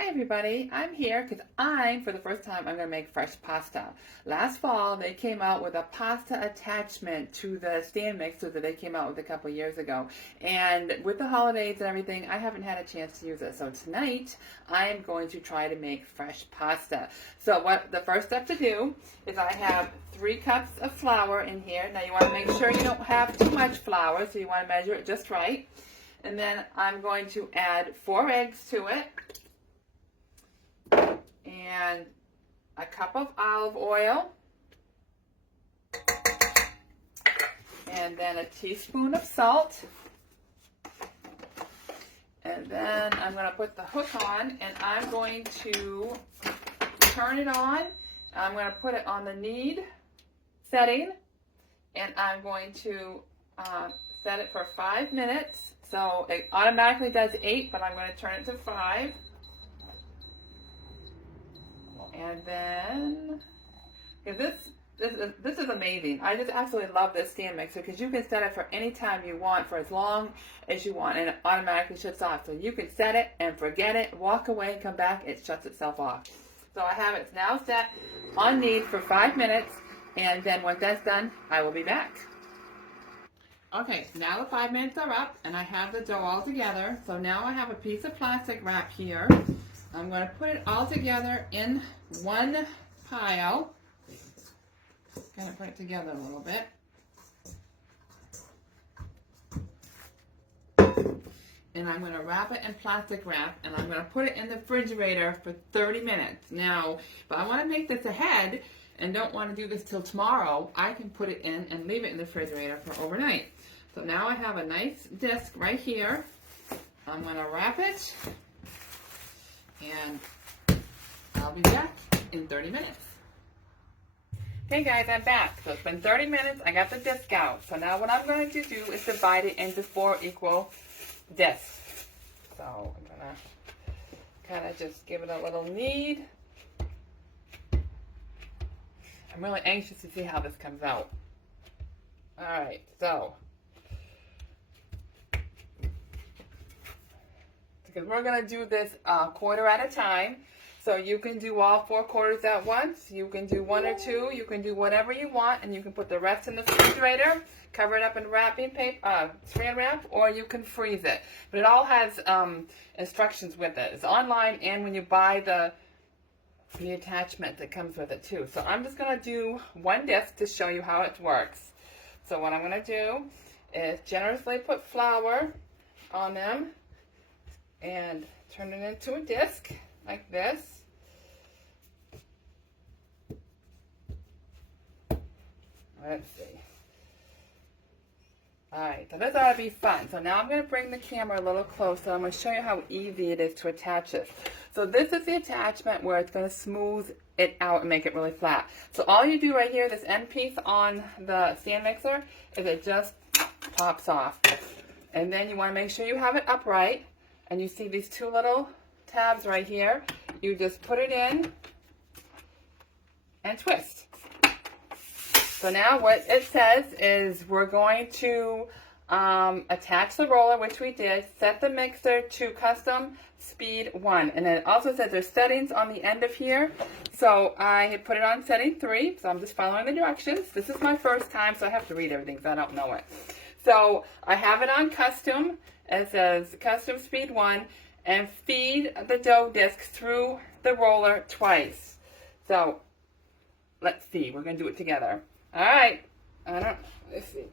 Hi everybody, I'm here because for the first time, I'm going to make fresh pasta. Last fall, they came out with a pasta attachment to the stand mixer that they came out with a couple years ago. And with the holidays and everything, I haven't had a chance to use it. So tonight, I'm going to try to make fresh pasta. So what the first step to do is I have 3 cups of flour in here. Now you want to make sure you don't have too much flour, so you want to measure it just right. And then I'm going to add 4 eggs to it. And a cup of olive oil, and then a teaspoon of salt, and then I'm going to put the hook on, and I'm going to turn it on. I'm going to put it on the knead setting, and I'm going to set it for 5 minutes. So it automatically does 8, but I'm going to turn it to 5. And then, this is amazing. I just absolutely love this stand mixer because you can set it for any time you want, for as long as you want, and it automatically shuts off. So you can set it and forget it, walk away, come back, it shuts itself off. So I have it now set on knead for 5 minutes, and then once that's done, I will be back. Okay, so now the 5 minutes are up, and I have the dough all together. So now I have a piece of plastic wrap here. I'm going to put it all together in one pile. Kind of put it together a little bit. And I'm going to wrap it in plastic wrap, and I'm going to put it in the refrigerator for 30 minutes. Now, if I want to make this ahead and don't want to do this till tomorrow, I can put it in and leave it in the refrigerator for overnight. So now I have a nice disc right here. I'm going to wrap it. And I'll be back in 30 minutes. Okay guys, I'm back. So it's been 30 minutes. I got the disc out. So now what I'm going to do is divide it into 4 equal discs. So I'm going to kind of just give it a little knead. I'm really anxious to see how this comes out. Alright, so because we're going to do this quarter at a time. So you can do all 4 quarters at once. You can do 1 or 2. You can do whatever you want, and you can put the rest in the refrigerator, cover it up in wrapping paper, saran wrap, or you can freeze it. But it all has instructions with it. It's online, and when you buy the attachment that comes with it too. So I'm just going to do 1 disc to show you how it works. So what I'm going to do is generously put flour on them and turn it into a disc like this. Let's see. Alright, so this ought to be fun. So now I'm going to bring the camera a little closer. I'm going to show you how easy it is to attach this. So this is the attachment where it's going to smooth it out and make it really flat. So all you do right here, this end piece on the stand mixer, is it just pops off. And then you want to make sure you have it upright. And you see these 2 little tabs right here. You just put it in and twist. So now what it says is we're going to attach the roller, which we did, set the mixer to custom speed 1. And then it also says there's settings on the end of here. So I had put it on setting 3, so I'm just following the directions. This is my first time, so I have to read everything because I don't know it. So I have it on custom. It says custom speed 1, and feed the dough disc through the roller twice. So let's see, we're going to do it together. All right, let's see.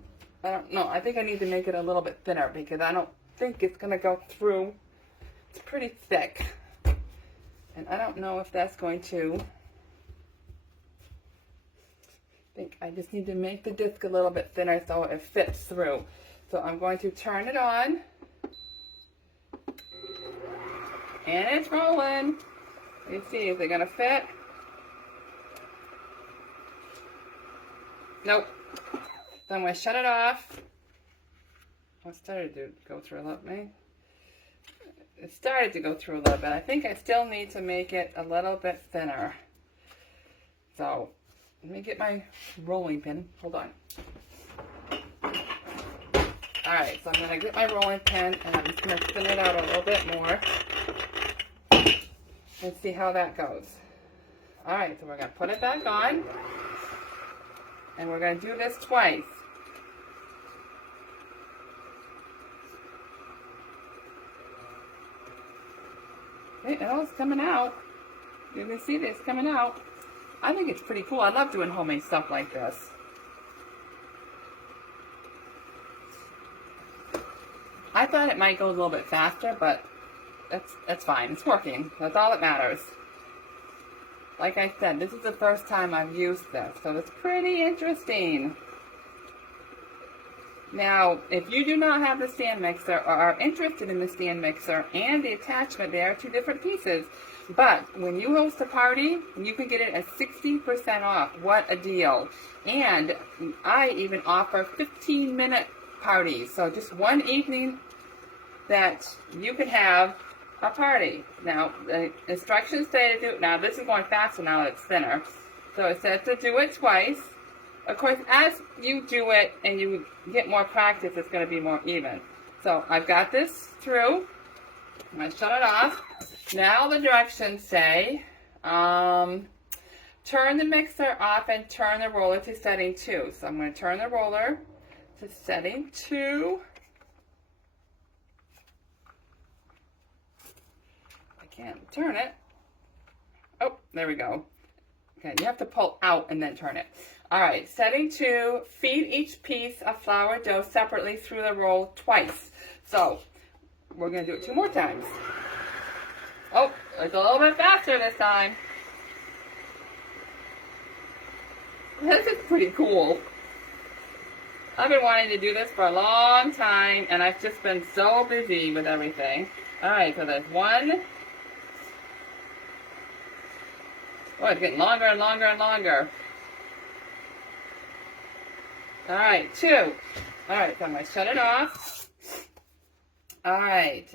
I don't know. I think I need to make it a little bit thinner because I don't think it's going to go through. It's pretty thick. And I don't know if that's going to. I think I just need to make the disc a little bit thinner so it fits through. So I'm going to turn it on. And it's rolling. Let's see, is it going to fit? Nope. So I'm going to shut it off. Oh, it started to go through a little bit. It started to go through a little bit. I think I still need to make it a little bit thinner. So, let me get my rolling pin. Hold on. Alright, so I'm going to get my rolling pin and I'm just going to thin it out a little bit more. and see how that goes. All right, so we're going to put it back on, and we're going to do this twice. Okay, it all's coming out. You can see this coming out. I think it's pretty cool. I love doing homemade stuff like this. I thought it might go a little bit faster, but it's fine. It's working. That's all that matters. Like I said, this is the first time I've used this, so it's pretty interesting. Now, if you do not have the stand mixer or are interested in the stand mixer and the attachment, they are two different pieces. But when you host a party, you can get it at 60% off. What a deal. And I even offer 15-minute parties. So just one evening that you can have a party. Now, the instructions say to do it. Now, this is going faster now that it's thinner. So it says to do it twice. Of course, as you do it and you get more practice, it's going to be more even. So I've got this through. I'm going to shut it off. Now the directions say, turn the mixer off and turn the roller to setting 2. So I'm going to turn the roller to setting 2. I can't turn it. Oh, there we go. Okay, you have to pull out and then turn it. All right, setting 2, feed each piece of flour dough separately through the roll twice. So we're going to do it 2 more times. Oh, it's a little bit faster this time. This is pretty cool. I've been wanting to do this for a long time, and I've just been so busy with everything. All right, so there's 1. Oh, it's getting longer and longer and longer. All right, 2. All right, so I'm going to shut it off. All right.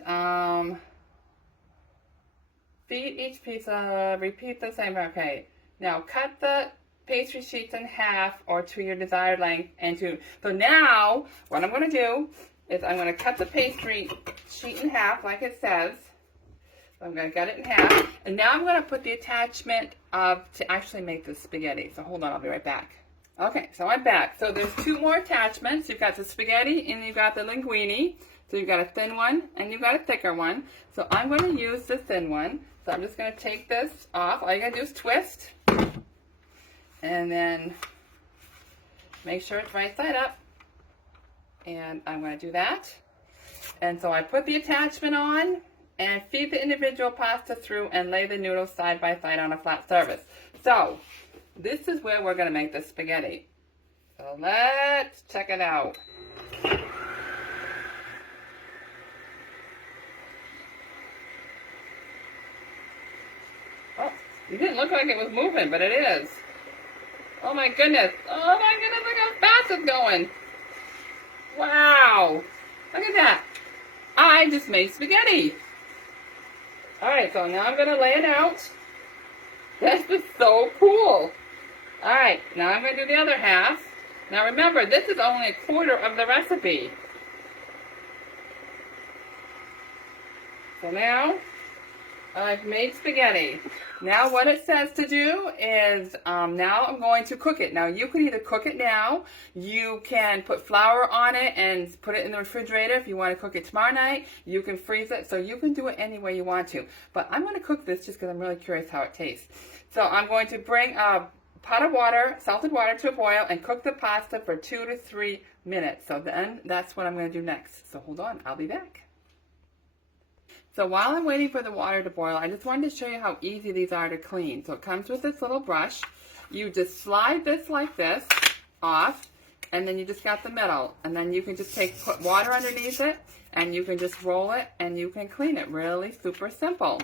Feed each piece, repeat the same. Okay. Now, cut the pastry sheets in half or to your desired length. So now, what I'm going to do is I'm going to cut the pastry sheet in half like it says. So I'm going to cut it in half. And now I'm going to put the attachment to actually make the spaghetti. So hold on, I'll be right back. Okay, so I'm back. So there's 2 more attachments. You've got the spaghetti and you've got the linguine. So you've got a thin one and you've got a thicker one. So I'm going to use the thin one. So I'm just going to take this off. All you got to do is twist. And then make sure it's right side up. And I'm going to do that. And so I put the attachment on and feed the individual pasta through and lay the noodles side by side on a flat surface. So this is where we're going to make the spaghetti. So let's check it out. Oh, it didn't look like it was moving, but it is. Oh my goodness. Oh my goodness, look how fast it's going. Wow. Look at that. I just made spaghetti. Alright, so now I'm going to lay it out. This is so cool. Alright, now I'm going to do the other half. Now remember, this is only a quarter of the recipe. So now, I've made spaghetti. Now what it says to do is, now I'm going to cook it. Now you can either cook it now, you can put flour on it and put it in the refrigerator if you want to cook it tomorrow night. You can freeze it, so you can do it any way you want to. But I'm going to cook this just because I'm really curious how it tastes. So I'm going to bring a pot of water, salted water, to a boil and cook the pasta for 2 to 3 minutes. So then that's what I'm going to do next. So hold on, I'll be back. So while I'm waiting for the water to boil, I just wanted to show you how easy these are to clean. So it comes with this little brush. You just slide this like this off, and then you just got the middle. And then you can just put water underneath it, and you can just roll it, and you can clean it. Really super simple.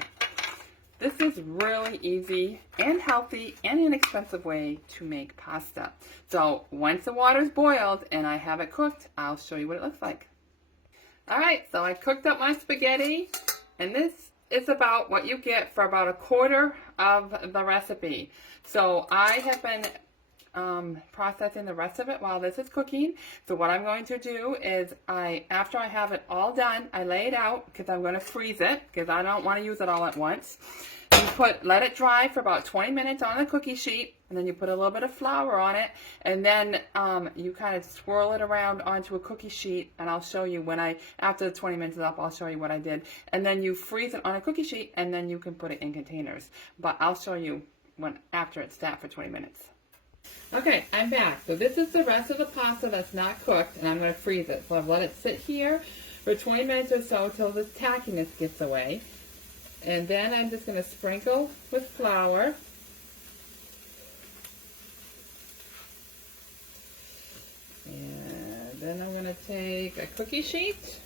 This is really easy and healthy and inexpensive way to make pasta. So once the water's boiled and I have it cooked, I'll show you what it looks like. All right, so I cooked up my spaghetti, and this is about what you get for about a quarter of the recipe. So I have been processing the rest of it while this is cooking. So what I'm going to do is after I have it all done, I lay it out because I'm going to freeze it because I don't want to use it all at once. You let it dry for about 20 minutes on the cookie sheet, and then you put a little bit of flour on it, and then you kind of swirl it around onto a cookie sheet, and I'll show you after the 20 minutes is up, I'll show you what I did. And then you freeze it on a cookie sheet, and then you can put it in containers. But I'll show you after it's sat for 20 minutes. Okay, I'm back. So this is the rest of the pasta that's not cooked, and I'm going to freeze it. So I've let it sit here for 20 minutes or so till the tackiness gets away. And then I'm just going to sprinkle with flour. And then I'm going to take a cookie sheet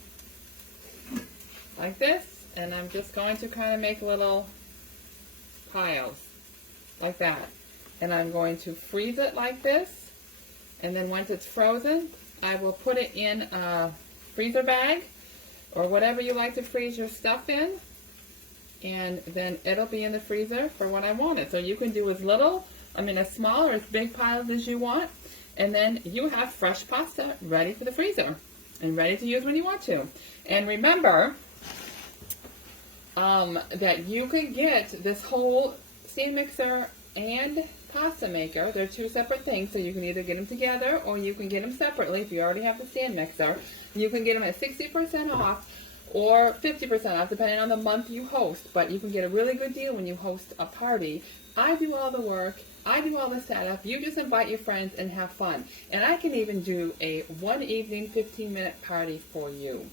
like this, and I'm just going to kind of make little piles like that. And I'm going to freeze it like this. And then once it's frozen, I will put it in a freezer bag or whatever you like to freeze your stuff in. And then it'll be in the freezer for when I want it. So you can do as small or as big piles as you want. And then you have fresh pasta ready for the freezer and ready to use when you want to. And remember that you can get this whole stand mixer and pasta maker. They're two separate things, so you can either get them together or you can get them separately if you already have the stand mixer. You can get them at 60% off or 50% off, depending on the month you host. But you can get a really good deal when you host a party. I do all the work. I do all the setup. You just invite your friends and have fun. And I can even do a one evening 15-minute party for you.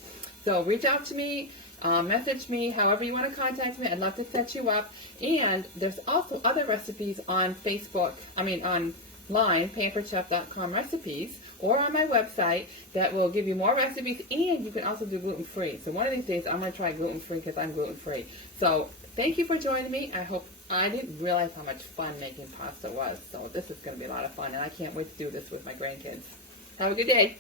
So reach out to me, message me, however you want to contact me. I'd love to set you up. And there's also other recipes on Facebook, online, pamperedchef.com recipes, or on my website that will give you more recipes, and you can also do gluten-free. So one of these days I'm going to try gluten-free because I'm gluten-free. So thank you for joining me. I didn't realize how much fun making pasta was. So this is going to be a lot of fun, and I can't wait to do this with my grandkids. Have a good day.